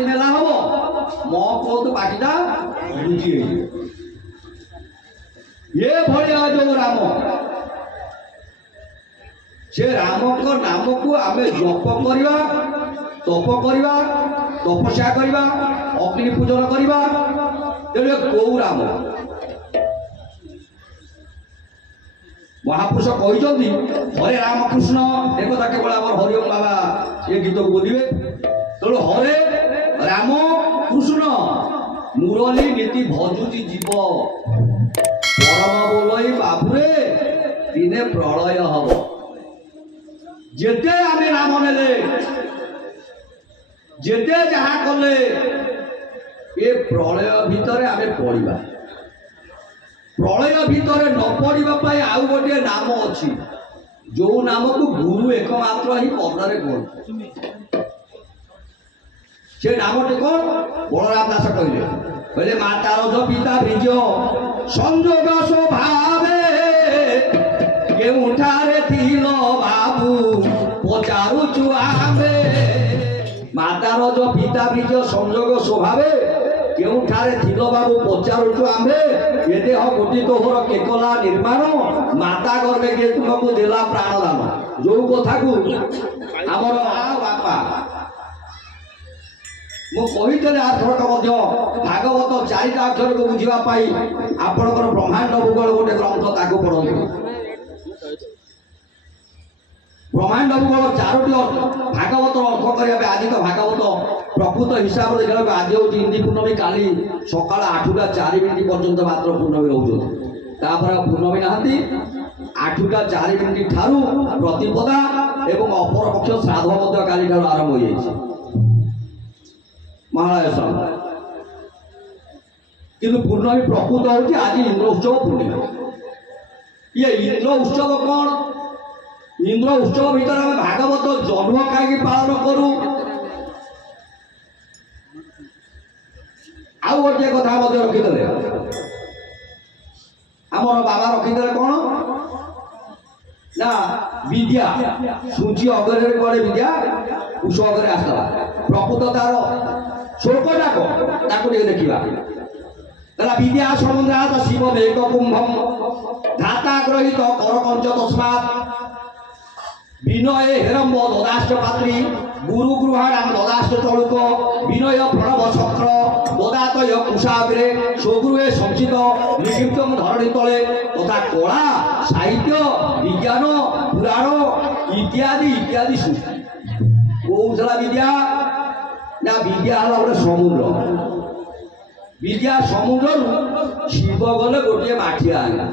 Party नेला हम मो बहुत पार्टीटा बुझी ये भाया जो राम से राम को नाम को आम जप करवा तप करवा तपस्या करवा अग्नि पूजन करवा तेरे कौ राम महापुरुष कहते हरे रामकृष्ण एक केवल आम हरिओम बाबा ये गीत को बोलिए तेणु हरे राम कृष्ण मुरली नीति भजुची जीव परम बोलई बाबुरे दिने प्रलय हम जेते आमे नाम नेले जेते जहाँ कले ये प्रलय भितर आमे पड़िबा प्रलय भितर न पड़िबा आउ गोटे नाम अच्छी जो नाम को गुरु एकमात्र ही कर्णरे कौन से नामटे कौन बलराम दास कहले कहले मातार जो पिता बीज संजोग स्वभावे केउठारे थिलो बाबू पचारुचु आमे मातार जो पिता बीज संजोग स्वभावे केउठारे थिलो बाबू पचारुचु आमे ये देह कोटि तोहर केकला निर्माण माता गर्भे के तुमको देला प्राणदान जो कथा को आमर बापा मु कही आर्थक भागवत चारिटा अक्षर को बुझापी आपणकर ब्रह्मांड भूगोल गोटे ग्रंथ ताको पढ़ू ब्रह्मांड भूगोल चारोटी भागवत अर्थ करने आज तो भागवत प्रकृत हिसाब से देखा आज हूँ हिंदी पूर्णमी काली सका 8टा 4 मिनिट पर्यंत मात्र पूर्णमी रोचापर पूर्णमी नहांती 8टा 4 मिनिट ठारू प्रतिपदा एवं अपर पक्ष श्राद्ध काली ठार आरंभ हो जाए महालय किंतु पूर्णमी प्रकृत होती आज इंद्र उत्सव पूर्णिमा ये इंद्र उत्सव कौन इंद्र उत्सव भीतर आम भागवत जन्म कहीं पालन करूँ आउ गोटे कथा रखीदे आमर बाबा रखीदे कौन ना विद्या सूची अग्रे कड़े विद्या उष अग्रे आसला प्रकृत तार श्लोकटा कौन देखा विद्या समुद्रात शिव मेघ कुंभम धाता ग्रहित कर कंच तस्मात् विनय हेरम्ब ददाष्ट पात्री गुरु गृहाणाम ददाष्ट चलुक विनय प्रणव चक्र ददातय कुशाग्रे स्वगृहे संचित निक्षिप्तम धरणी तले तथा कला साहित्य विज्ञान पुराण इत्यादि इत्यादि सृष्टि कौशला विद्या ना विद्या है गोटे समुद्र विद्या समुद्र शिव गले गोटे माठिया आना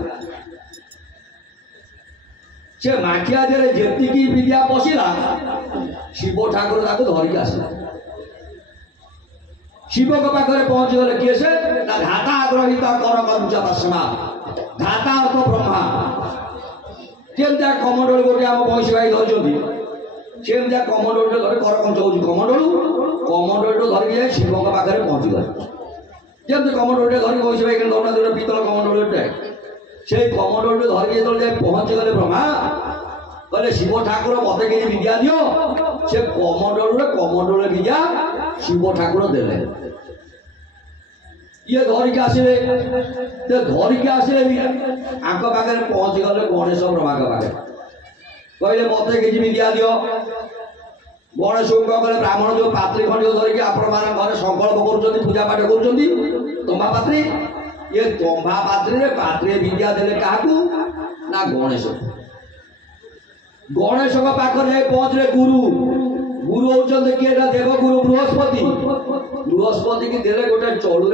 से माठिया देले जेतिकी विद्या पशिला शिव ठाकुर ताको धरिक आसला शिव को पाखरे पहुंच गले किए से ना धाता आग्रहित कर कंच तस्मा धाता अर्थ ब्रह्मा केमता कमंडल गोटे आम बंशी भाई धरछंती सेमता कमंडल धरे कर कंच होची कमंडल धरिक जाए शिव को पाखरे पहुंच गले जब कमंडल धरी बंशी भाई धरना जो पितल कमंडल से कमंडल धरिक जो जाए पहुंच गले ब्रह्मा कहले शिव ठाकुर मत कि विद्या दियो से कमंडल विद्या शिव ठाकुर देले ये धरिक आसिले धरिक आसिले आंक पाखे पहुंच गले गणेश ब्रह्मा पाखे कहले मत कि विद्या दियो गणेश कहले ब्राह्मण जो पात्री खंड धरिक आपण मान घर संकल्प कर पूजा पाठ कर तंबा पात्री ये तंबा पात्री पात्री विद्या देले क्या ना गणेश गणेश पाखे पहुंचले गुरु गुरु होते किए देव गुरु बृहस्पति की देले गोटे चलू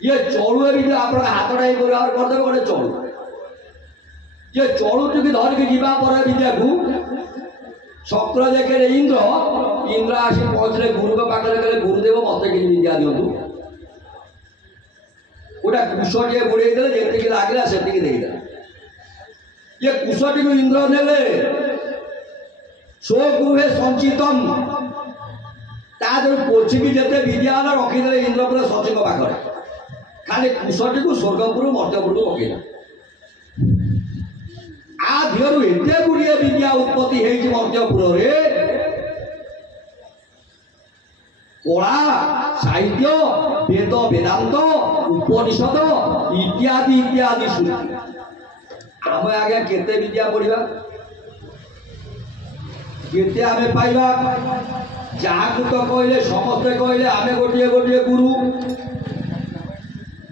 ये चलू भी आप हाथटा व्यवहार करदे गोटे चलू ये चलू टी धरिक जावापर विद्या को शक्र देखे इंद्र आसी पहुंचले गुरु पाखे कहले गुरुदेव मत कि विद्या दिंतु गोटे कुशटे बुड़े देले जी लगे से ये कुशटी को इंद्र नेले स्वगृहे संचितम पोछिकी जिते विद्या रखीदे इंद्र पुरा सचिव पाखे खाली कुशटी को स्वर्गपुर मर्त्यपुर को पकईला आ दिहरु एते गुड़िए विद्या उत्पत्ति होती मर्त्यपुर कला साहित्य वेद वेदांत उपनिषद इत्यादि इत्यादि श्रुति आम आज्ञा केते विद्या पढ़ा केते आमे पाइबा जहाँ तो कहले समस्ते कहले आमे गोटे गोटे गुरु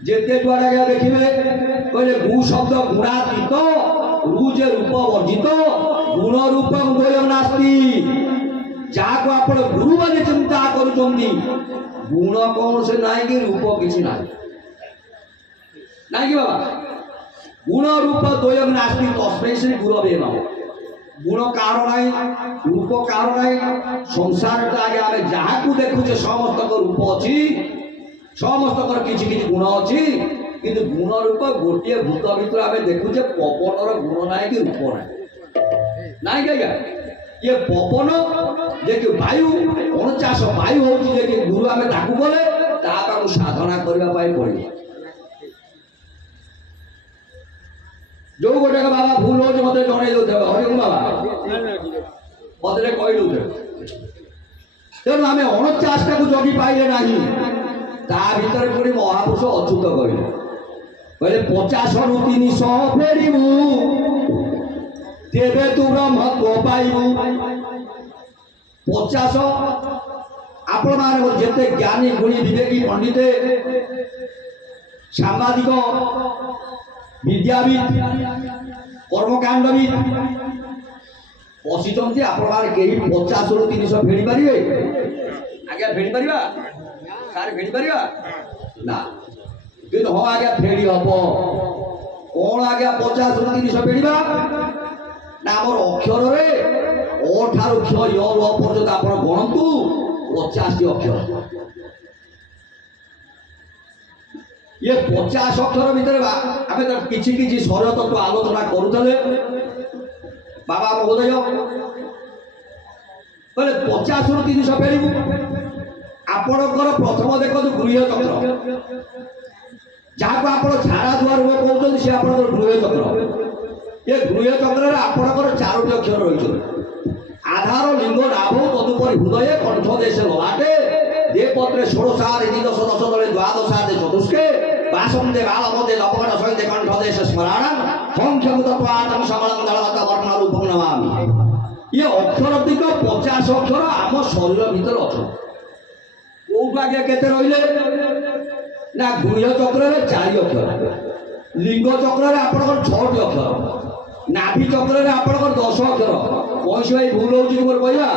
जेते द्वारा गया देखिए कहले गु शब्द गुणातीत रु जे रूप वर्जित गुण रूप द्वयम नास्ति जहाँ को आप गुरु माने चिंता करुचंदी गुण कौन से नाई कि रूप किसी ना कि बाबा गुण रूप द्वयम नास्ति तस्मै श्री गुरवे नमः गुण कारण नाई रूप कारण नाई संसार आगे आम जहाँ को देखुचे समस्त रूप अच्छी समस्त किसी किसी गुण अच्छी किंतु गुण रूप गोटे भूत भीतर आम देखुचे पवन गुण ना कि रूप ना क्या ये पवन देखिए वायु 49 वायु हूँ देखिए गुरु आम ताकू गले साधना करने पड़े जो गोटे बाबा भूल हो मत जन दे हरिओम बाबा मत कही दे तेणु आम 49 टाक जगि पाइले ना भर पुणी महापुरुष अच्युत कहले 50 रु 300 फेरबू तेरे तू ब्रह्मत्व पाइबू 50 आपण मान जिते ज्ञानी गुणी विवेकी पंडिते सांबादिक विद्याविद कर्मकांडविद बसिचंती आपण मान केही 50 रु 300 फेरी पारिबे आज्ञा फेरी पारिबा सारे फेरी पारिबा ना किंतु हो आज्ञा फेरी हबो कोन आज्ञा 50 रु 300 फेरीबा ना हमर अक्षर रे ओ ठारो क्ष य ल पर्यंत आपण गणंतु 50 टी अक्षर ये 50 अक्षर भितर आम तो किसी शरीर तत्व आलोचना करुले बाबा महोदय बोले 50 रु 300 फेरबू आपणकर प्रथम देखो गृह चक्र जहाँ को आप झाड़ा दुआर रोग कहते सी आप गृह चक्र ये गृह चक्र आपणकर 4टी अक्षर रही आधार लिंग नाभ तदुपरि हृदय कंठ देश ललाटे दे पत्रे 16 दश दश तले द्वादशादे चतुष्के वासंदे बालमदे दपकट सहिते कंठ देश स्मरण संख्यमुतत्वात्म समलं दलवत वर्ण रूपं नमामि ये अक्षर दिक 50 अक्षर आम शरीर भीतर अच्छे कौटू आज्ञा केते रहिले ना गृह चक्र 4 अक्षर लिंग चक्र आपणकर 6टी अक्षर नाभि चक्र आपणकर 10 अक्षर कैसे भाई भूल हो कहवा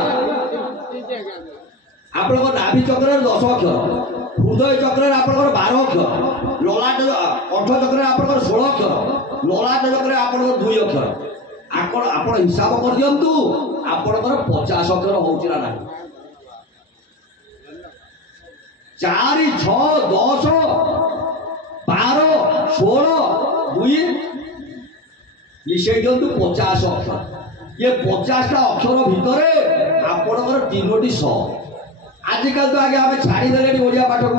आपणकर नाभि चक्र 10 अक्षर हृदय चक्र आपणकर 12 अक्षर ललाट कंठ चक्र आपणकर 16 अक्षर ललाट चक्र आपणकर 2 अक्षर आपण हिसाब कर दियंतु आपणकर 50 अक्षर होउची ना नाही 4 6 10 12 16 2 मिशे दियंतु 50 अक्षर ये 50 टा अक्षर भितर आपणकर 3टी 100 आजिकल तो आगे आम छाड़ीदे ओडिया पाठ को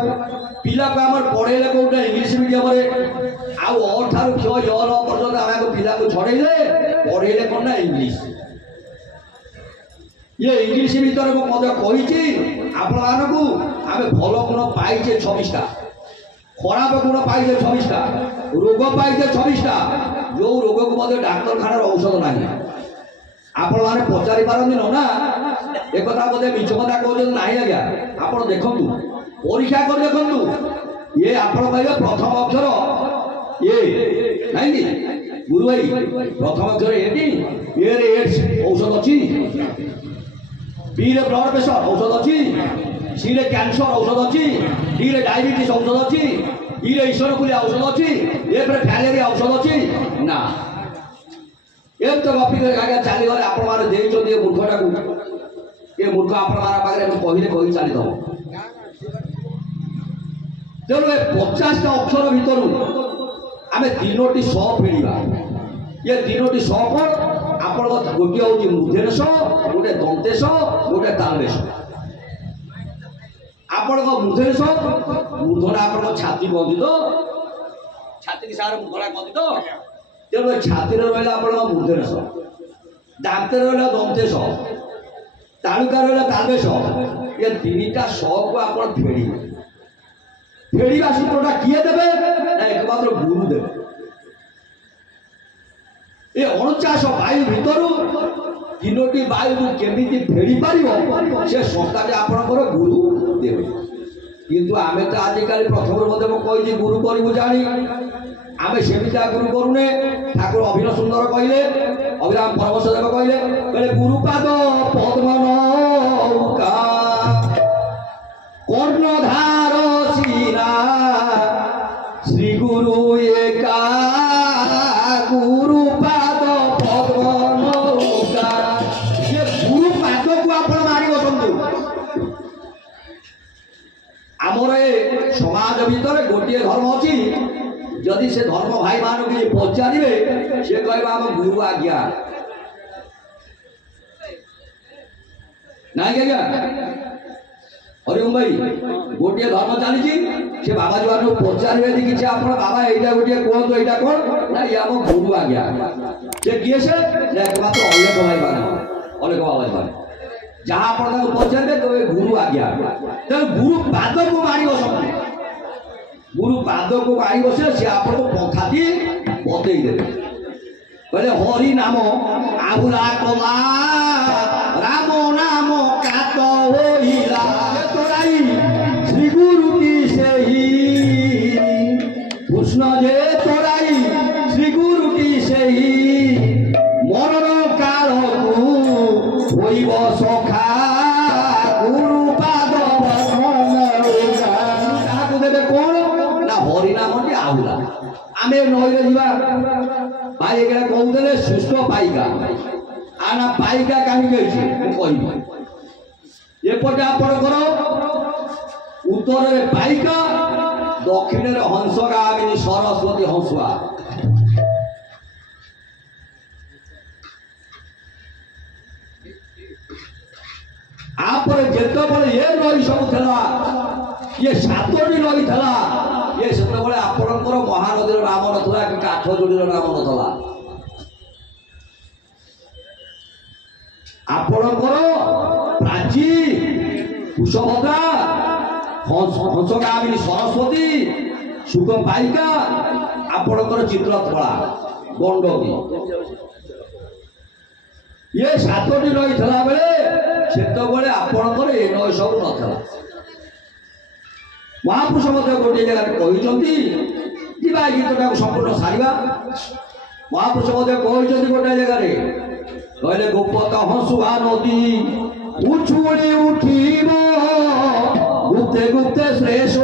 पिला को आम पढ़ेले कौटे इंग्लीश मीडियम आठार क्ष य ल पर्यटन आम पिला को छड़ेले पढ़ेले कौन ना इंग्लीश ये इंग्लीश भीतर मत कही आपण आम भल गुण पाइचे 26टा खराब गुण पाइचे 26टा रोग पाइचे 26टा जो रोग को मत डाक्तरखानार औषध ना आपण मैंने पचारि पारती ना एक बोधे मिछ कथा कहते ना आज्ञा आप देखु परीक्षा कर देखु ये आप प्रथम अक्षर ये नहीं गुरु भाई प्रथम अक्षर ए एड्स औषध अच्छी बी रे ब्लड प्रेशर औषध अच्छी सी रे कैंसर औषध अच्छी डी रे डायबिटीज औषध अच्छी ई रे ईश्वरकुलिया औषध अच्छी एफ रे फैलेरिया औषध अच्छी ना एम तो गपी आगे चलीगले आपण मैंने मूर्खटा को ये मूर्ख आपण पाखे कहले कही चलीद तेणु 50टा अक्षर भितर आम 3टी 100 फेड़ा ये 3टी 100 कौन आप गोटे हूँ मूर्धेश गोटे दंतेश गोटे तालवेश आपण मूर्धेश मूर्धना आप छाती बंधित छाती की सार मूर्धना बंधित तेणु छाती रहा आप मूर्धेश दांत रहा दंतेश तालुका रहा तालबेश ये तीनटा स को आप फेड़ा सूत्रटा किए देवे एकमात्र गुरु देवे ये 49 वायु भितर तीनोटी वायु को केमी फेड़ी पार से संस्थाटे आपणकर गुरु देवे किंतु आमे तो आजिकल प्रथम कही गुरु करू जानी आमे सेमिता गुरु करूने ठाकुर अभिनव सुंदर कहले अभिराम परमहंसदेव कहले गुरुपाद पद्मनौका कर्णधार सीना श्री गुरु एका गुरुपाद पद्मनौका ये गुरुपाद को आपण मारी बसंतु आमर ए समाज भितर गोटे धर्म अच्छी जदि से धर्म भाई मान के पचारे से कह आम गुरु आज्ञा ना आज्ञा हरिओम भाई गोटे धर्म चली से बाबा जो पचारे कि आप बाबा यहाँ गोटे कहतु यहाँ कौन ना ये आम गुरु आज्ञा से किए से एकमात्र अलेख भाई मान अलेख बाबा मान जहाँ आप पचारे तो गुरु आज्ञा तेज गुरु पाद को मार सब गुरु पाद को मारी बसे सी आप पंथाटी बतई दे कहले हरि नाम आहुला कला राम नाम कात होइला तोराई श्री गुरु की सेही कृष्ण जे तोराई श्री गुरु की सेही मरण काल को होइब सखा गुरु पाद देवे कौन हरिनाम आहुला आम नईरे जा भाई ये कहते शुष्क पाइका आना पाइका कहीं कह एपटे आपणकर उत्तर पाइका दक्षिण हंसगामिनी सरस्वती हंसुआ आप जिते ये नई सब था ये सातटी नई था ये से आपणकर महानदी नाम ना कि काठ जोड़ी नाम ना आपणकर प्राची कुशभद्रा हंसगामिनी सरस्वती सुख पाइका आपणकर चित्रकला गंडकी ये सातटी नई था बेले से आपणकर ये नई सब ना महापुरुष गोटे जगह कहते गीतटा संपूर्ण सारा महापुरुष कहते गोटे जगह कहले गोपत हंसुआ नदी उछुड़ी उठिब गुप्ते गुप्ते श्रेष्ठ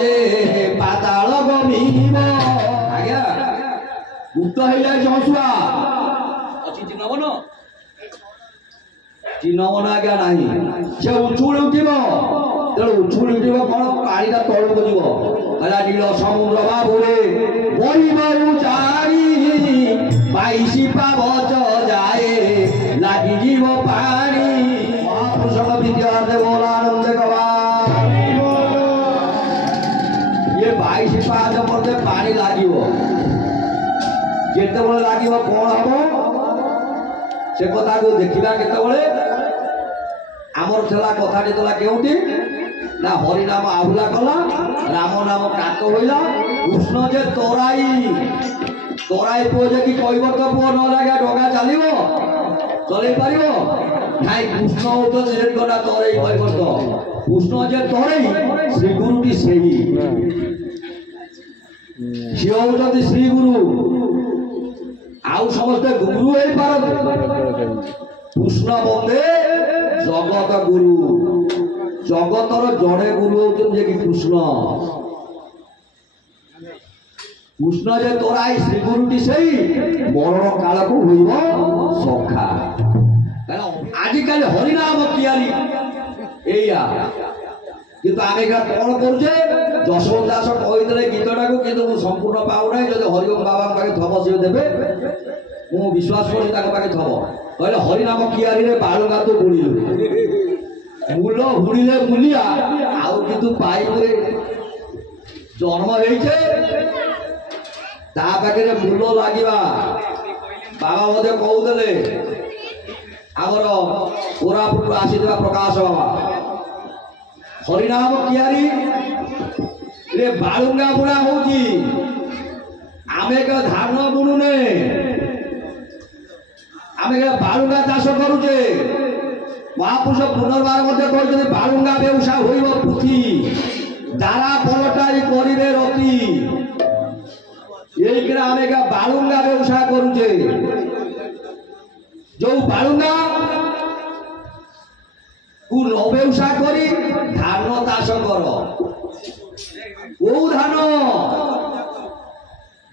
जे पाताल गमीब आज्ञा गुप्त हो जाए हंसुआ अच्छी चिन्हबन चिन्हबन आज्ञा ना से उछुड़ी उठिब तेणु उछुड़ी उठिब कौन पानीटा तलू जीव नील समुद्र बाबुरे बही जारी बाईसी पावच जाए लगी जीव पानी महापुरुष विद्या बोलानंद ये 22 पाद मध्य पानी लगे जिते लगे कौन हम से कथा को देखा केतबले आमर थला कथाटी थला केउटी ना हरिनाम आहुला कला राम नाम कात होइला कृष्ण जे तोराई तोराई पुजे कि कहब तो पुओ न लगे डगा चलो चल पार ना कृष्ण तो से कटा तोरई कहब तो कृष्ण जे तोरई श्री गुरुटी से सी हूँ श्री गुरु आउ समस्ते गुरु हो पार कृष्ण बंदे जगत गुरु जगतर जड़े गुरु होते कि कृष्ण कृष्ण जे तोराई श्री गुरुटी से मरण काल को हुई सखा आजिकल हरिनाम कियारी किंतु आम कौन करुचे जशवंत दास कहीदे गीतटा को किंतु संपूर्ण पाऊना जो हरिओम बाबा पाखे थब सी देवे मु विश्वास कर थब कहले हरिनाम कियारी रे बालुगा तो बुड़िलु मूल हुड़िले मूलिया आउ किंतु पाइले जन्म होइछे ता पाखे मूल लागिबा बाबा मते कहउतले ଆମର କୋରାପୁଟରୁ ଆସିଥିବା ପ୍ରକାଶ ବାବା ହରିନାମ କିଆରି ରେ ବାଳୁଙ୍ଗା ବୁଣା ହଉଛି। ଆମେ ଧାନ ବୁଣୁନେ, ଆମେ ବାଳୁଙ୍ଗା ଚାଷ କରୁଛେ। ମହାପୁରୁଷ ପୁନର୍ବାର ମଧ୍ୟ କହିଛନ୍ତି ବାଳୁଙ୍ଗା ବ୍ୟବସାୟ ହୋଇବ ପୃଥି, দ্বারা পলটাই করিবে রতি। এইখানে আমি বালুঙ্গা ব্যবসায় করুছে। যে বালুঙ্গা ব্যবসায় করি ধান চাষ কর। কেউ ধান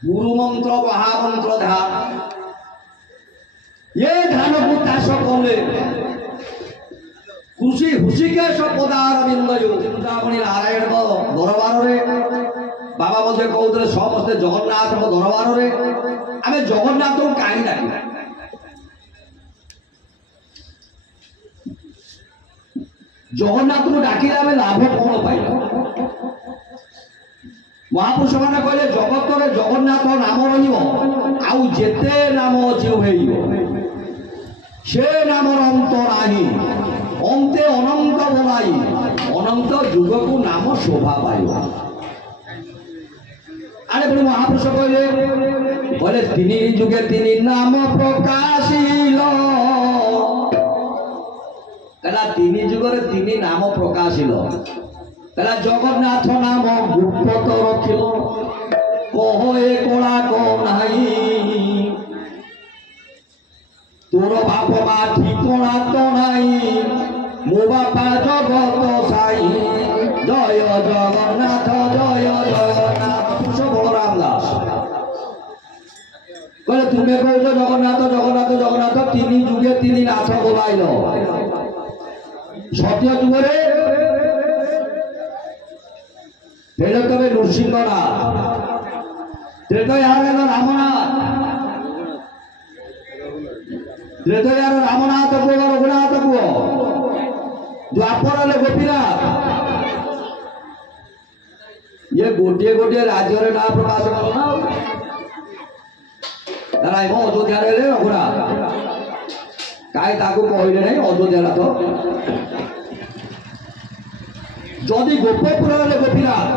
গুরু মন্ত্র মহামন্ত্র ধান এ ধানকু চাষ কলে খুশি হুশিকেশ পদারবিন্দ চিন্তামণি নারায়ণ দরবারে বাবা মধ্যে কହୁଥିଲେ ସମସ୍ତେ ଜଗନ୍ନାଥଙ୍କ ଦରବାରରେ ଆମେ ଜଗନ୍ନାଥଙ୍କୁ କାହିଁ ଡାକିବା? ଜଗନ୍ନାଥଙ୍କୁ ଡାକିଲେ ଆମେ ଲାଭ କଣ ପାଇବା? ମହାପୁରୁଷ ମାନେ କହିଲେ ଜଗତରେ ଜଗନ୍ନାଥ ନାମ ରହିବ, ଆଉ ଯେତେ ନାମ ଅଛି ହେଇଯିବ, ସେ ନାମର ଅନ୍ତ ନାହିଁ। ଅନ୍ତେ ଅନନ୍ତ ବୋଲାଇ ଅନନ୍ତ ଯୁଗକୁ ନାମ ଶୋଭା ପାଇବ। আরে বলে মহাপুরুষ কইলে বলে তিনি যুগে তিনি নাম প্রকাশিল। কেলা তিনি যুগরে তিনি নাম প্রকাশিল। কেলা জগন্নাথ নাম গুপ্ত রখিল, কহে কোলা কো নাই। তোর বাপ মা ঠিকনা তো নাই, মো বাপা জগত সাই। জয় জগন্নাথ জয় জগন্নাথ। বলরাম দাস বলে তুমি কৌছ জগন্নাথ জগন্নাথ জগন্নাথ, তিনি যুগে তিনি নাথ বলাইল। সত্য যুগরে ফেলে তবে নৃসিংহনাথ, ত্রেতয়ার রামনাথ, ত্রেতয়ার রামনাথ কুহ রঘুনাথ কুহ, দ্বাপর গোপীনাথ। ये गोटे गोटे राज्य ना प्रकाश करना अयोध्या रघुनाथ कहीं कहले नहीं अयोध्या तो जदि गोपपुर गोपीनाथ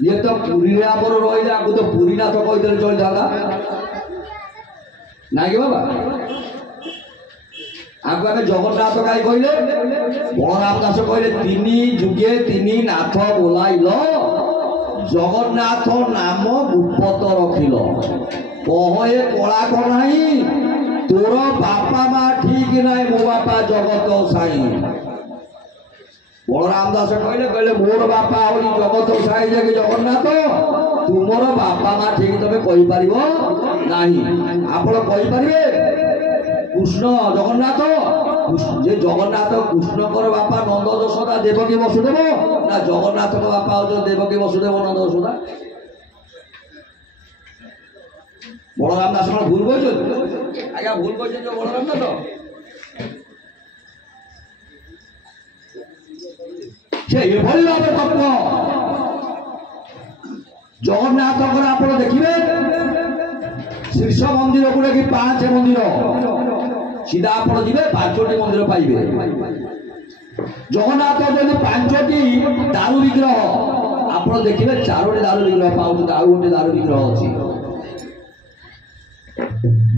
ये तो पुरी आमर रही आपको तो पुरीनाथ कहीदे चल जाता ना कि बाबा। आगे आगे जगन्नाथ कहीं कहले बलराम दास कहले तिनी जुगे तिनी नाथ बोलाइल, जगन्नाथ नाम गुप्त रखिल, कहे कला कनाई। तोर बापा मा ठीक नाई, मो बापा जगत साई। बलराम दास कहले कहले मोर बापा होली जगत साई जे जगन्नाथ, तुमर बापा मा ठीक तमे कहि परिबो नाही। आपण कहि परिबे कृष्ण जगन्नाथ जे जगन्नाथ कृष्णकर बापा नंद यशोदा देवकी वसुदेव ना जगन्नाथ बापा हो देवकी वसुदेव नंद यशोदा? बलराम दास भूल कह आज्ञा भूल कह बलराम दास से भाव तत्व जगन्नाथ आप देखिए शीर्ष मंदिर को लेकिन 5 मंदिर सीधा आप जी 5टी मंदिर पाइबे। जगन्नाथ जो 5टी दारू विग्रह आप देखिए 4टी दारू विग्रह पाँच आउ गोटे दारू विग्रह अच्छी।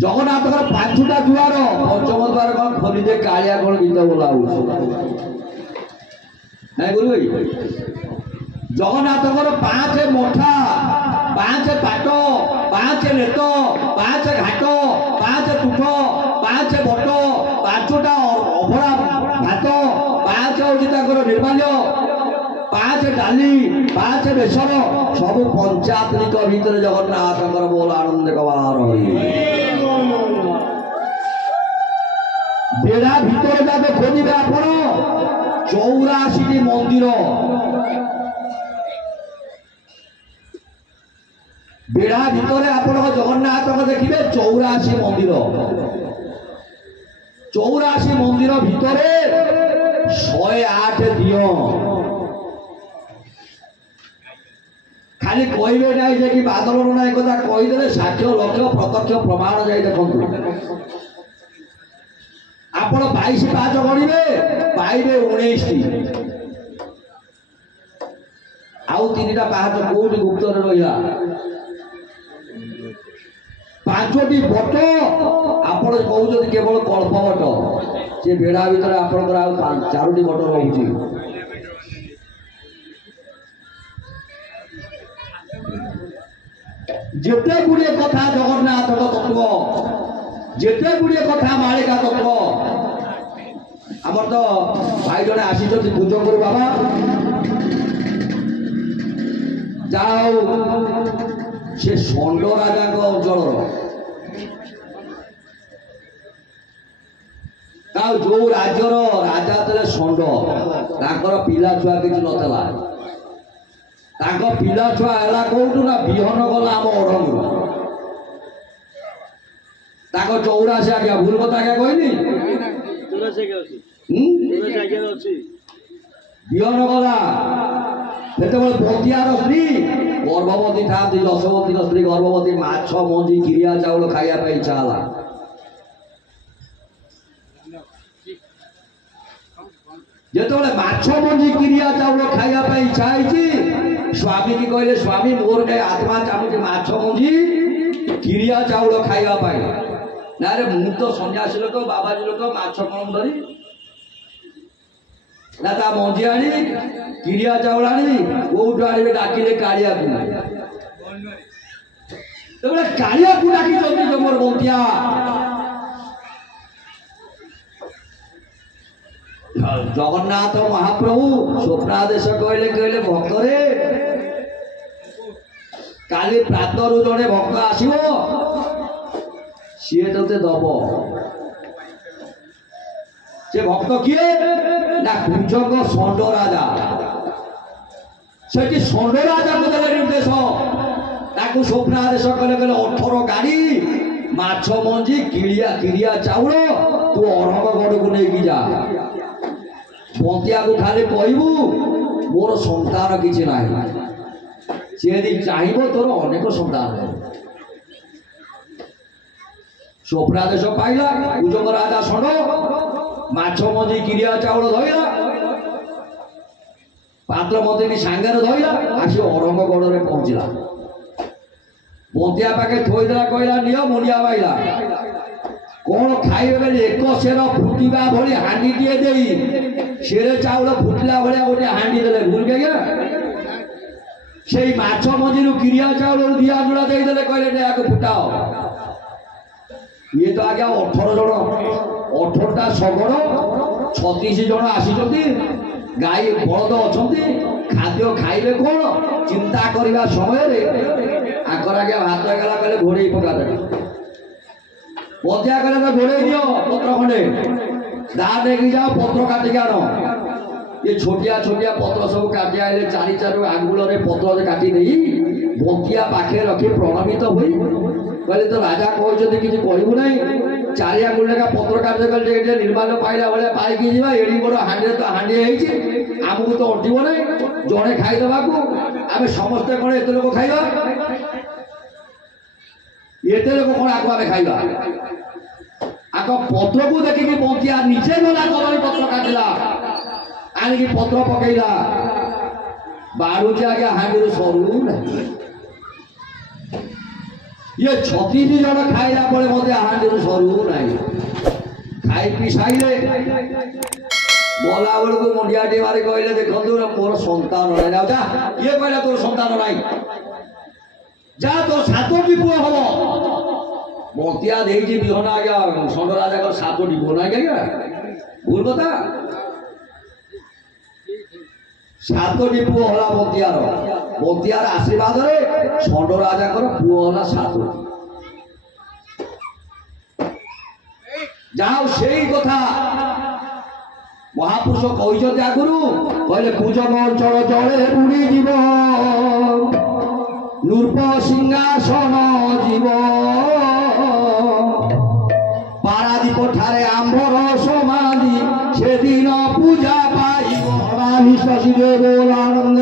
जगन्नाथ 5टा दुआर पंचम द्वार कौन खोलीजे कालिया कौन गीत बोला नहीं गुरु भाई। जगन्नाथ 5 मठा 5 पाट 5 नेत 5 घाट 5 तुठ 5 बट 5टा अभड़ा भात 5 हूँ निर्माल्य 5 डाली 5 बेसर सब पंचात्रिक भितर जगन्नाथ बोल आनंद कबार बेड़ा भितर जाके खोजे आप 84टी मंदिर बेड़ा भितर आप जगन्नाथ देखिए 84 मंदिर 84 मंदिर भितर 108 दियो खाली कहबे ना जे कि बादल ना एक कथा कहीदे साक्ष्य लक्ष्य प्रत्यक्ष प्रमाण जाई देखु आपण 22 पाँच गणिबे पाइबे 19 आउ 3टा पाहाच कोउटी गुप्तर रहिला 5टी बट आपण कहउछन केवल कल्प बट से बेड़ा भीतर आपनकर आउ 4टी बट रहउची जेते गुड़े कथा जगन्नाथ तत्व जेते गुड़े कथा मालिका तत्व आमर तो भाई जने आसी पूजकर बाबा जाओ से षंड राजा अंचल जो राज्यर राजा थे षंड तांकर पिला छुआ किसी नथला तांको पिला छुआ है कौटू ना बिहन गला आम अड़ंगू ताको 84 आज्ञा भूल कथा क्या कहनी बिहन गला से बतियार स्त्री गर्भवती था 10 वर्षीय स्त्री गर्भवती माछ मंजी किरिया चाउल खाइबा इच्छा है जिते माछ मंजी किरिया चाउल खाइबा इच्छा है स्वामी की कहले स्वामी मोर के आत्मा चाहूँ माछ मंजी किरिया चाउल खाइबा ना रे मु तो सन्यासी लोक बाबाजी लोक माछ कौन धरी ना ता मंजी आनी किरिया चाउल आनी कोठू आने डाकिले कालिया तो कालिया को डाकी मोर बंतिया जगन्नाथ महाप्रभु स्वप्नादेश कहले कहले भक्तरे काली प्रातरु जड़े भक्त आसो सी ते दब से भक्त किए ना कुंजक षंड राजा से षंड राजा को देले निर्देश ताकू स्वप्नादेश कले कले 18 गाड़ी माछ मंजी किरिया किरिया चाउल तू अरहगढ़ को लेकिन जा बंतिया को खाली कहबू मोर संतान किसी ना सी यदि चाहिए तोर अनेक संतान है स्वप्नादेश पाइला कुजंग राजा षंड माछ मंजी किरिया चाउल धरला पात्र मंत्री सांगे धरला आसी अरहगढ़ में पहुंचला बंतिया पाखे थोईदेला कहला नियो मुनिया बाइला कौन खाइबे बेले एक सेर फुटिबा भली हांडी दिए देई सेरे चाउल फुटला भाया गोटे हांडी देले भूल गया से माछ मंजी किरिया चाउल दिया जुड़ा देदेले कहले फुटाओ ये तो आज्ञा 18 जन 18टा शगड़ 36 जन आसी गाई बलद अच्छा खाद्य खाइबे कौन चिंता करने समय आकर आज्ञा भात गला कहले घोड़े पका दे बंतिया कहले तो घोड़े दियो पत्र खंडे दा देखी जाओ पत्र काटिक आन ये छोटिया छोटिया पत्र सब काटी आए 4 आंगुल पत्र काटी नहीं बंतिया पाखे रखी प्रणमित हुई कहले तो राजा कहते किसी कहबू ना 4 आंगुल लेखा पत्र काटे कहते निर्माण पाइला भाया पाइकी जा एड़ी बड़ हाँडी तो हाँडी आमको तो अंटिब ना जड़े खाईदेवा आम समस्ते कौन एत लोक खाइबा एत लोक कौन आगे आम खाइबा आग पत्र को देखिकी बंतिया निजे गला कदली पत्र काटिला आनिकी पत्र पकईला बाड़ुची आगे हाँडी सरू ना ये 36 जन खाइला पड़े मत हाँडी सरू ना खाई पी साइले बोला बेलू मुंडिया टीमारे कहले देखो मोर सन्तान ना जा किए कहला तोर सन्तान ना जा तो 7टी पुआ हम बंतिया देखी बिहन आज्ञा षंड राजा 7टी पुआ ना आज्ञा भूल कथा 7टी पुआ हला बंतियार आशीर्वाद षंड राजा पुआ हला 7टी जाओ से कथा महापुरुष कहते आगुरु कहले कुजंग अंचल जड़े बुड़ी जीव नूर्प सिंहासन जीव पारादीप ठारे आंबर समाधि से दिन पूजा पाइब शिव आनंद